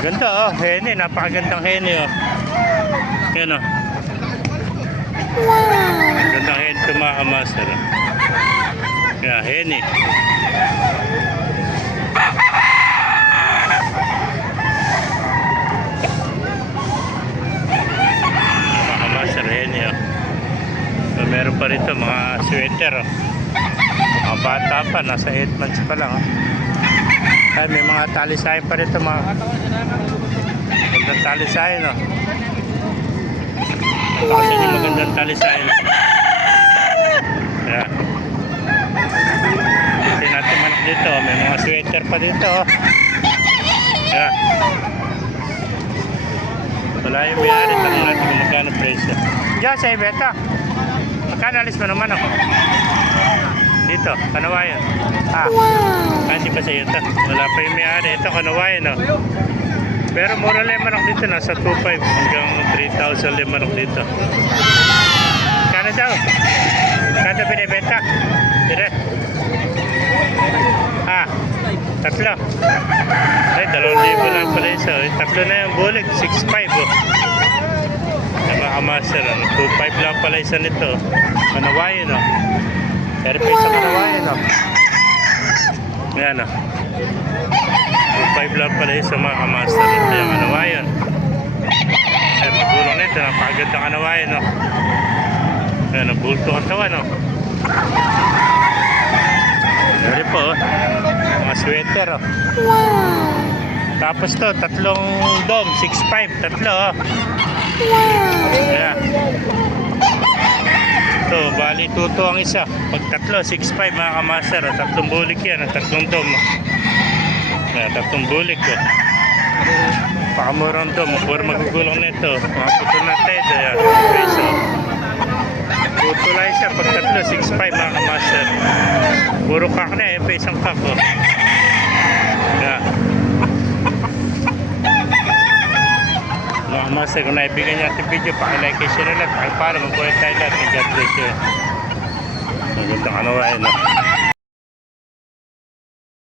Ganda oh, hene, napakagandang hene oh. Yan oh. Gandang hene ito mga kamaster. Yan, hene. Mga kamaster, hene oh. So, meron pa rito mga sweater oh. Mga bata pa, nasa 8 months pa lang oh. Ay, may mga talisayan pa rito mga magandang talisayan oh. Napakasin yung magandang talisayan. Ayan. Kasi natin manok dito, may mga sweater pa dito oh. Ayan. Wala yung may-ari, tanong natin kung magkano presyo. Diyan sa Ibeta, magkano alis mo naman ako? Dito, Kanawayan. Hindi pa sa iyo ito. Wala pa yung may-ari. Ito, Kanawayan oh. Pero mura lang yung manok dito, nasa 2,500 hanggang 3,000 yung manok dito. Kano daw? Kano binibenta? Dire? Tatlo. Ay, 2,000 lang pala isa. Tatlo na yung bulik, 6,500 oh. Mga kamaster, 2,500 lang pala isa nito. Kanawayan oh. Pero pa isa Kanawayan oh. Ayan oh. 2,500 lang pala isa mga kamaster. Ito yung Kanawayan. Ay, magulong nito. Napakaganda Kanawayan oh. Ayan, bulto katawan oh. Dari po oh. Mga sweater oh. Tapos to, tatlong dom, 6,500, tatlo oh. Ayan. Ito, bali tuto ang isa. Pag tatlo, 6,500 mga kamaster oh. Tatlong bulik yan, tatlong dom oh. Ayan, tatlong bulik oh. Pakamurang dom, puro magugulong nito. Mga putol na tayo, ayan, peso. Tutulay siya pag tatlo, 6,500 mga kamaster. Puro kak na eh, isang kak oh. Ayan. Mga kamaster, kung naibigyan niya ating video, pakilike kayo siya na lahat. Pakipara, magkulit tayo lahat. God bless you. Magandang ano ba yun oh.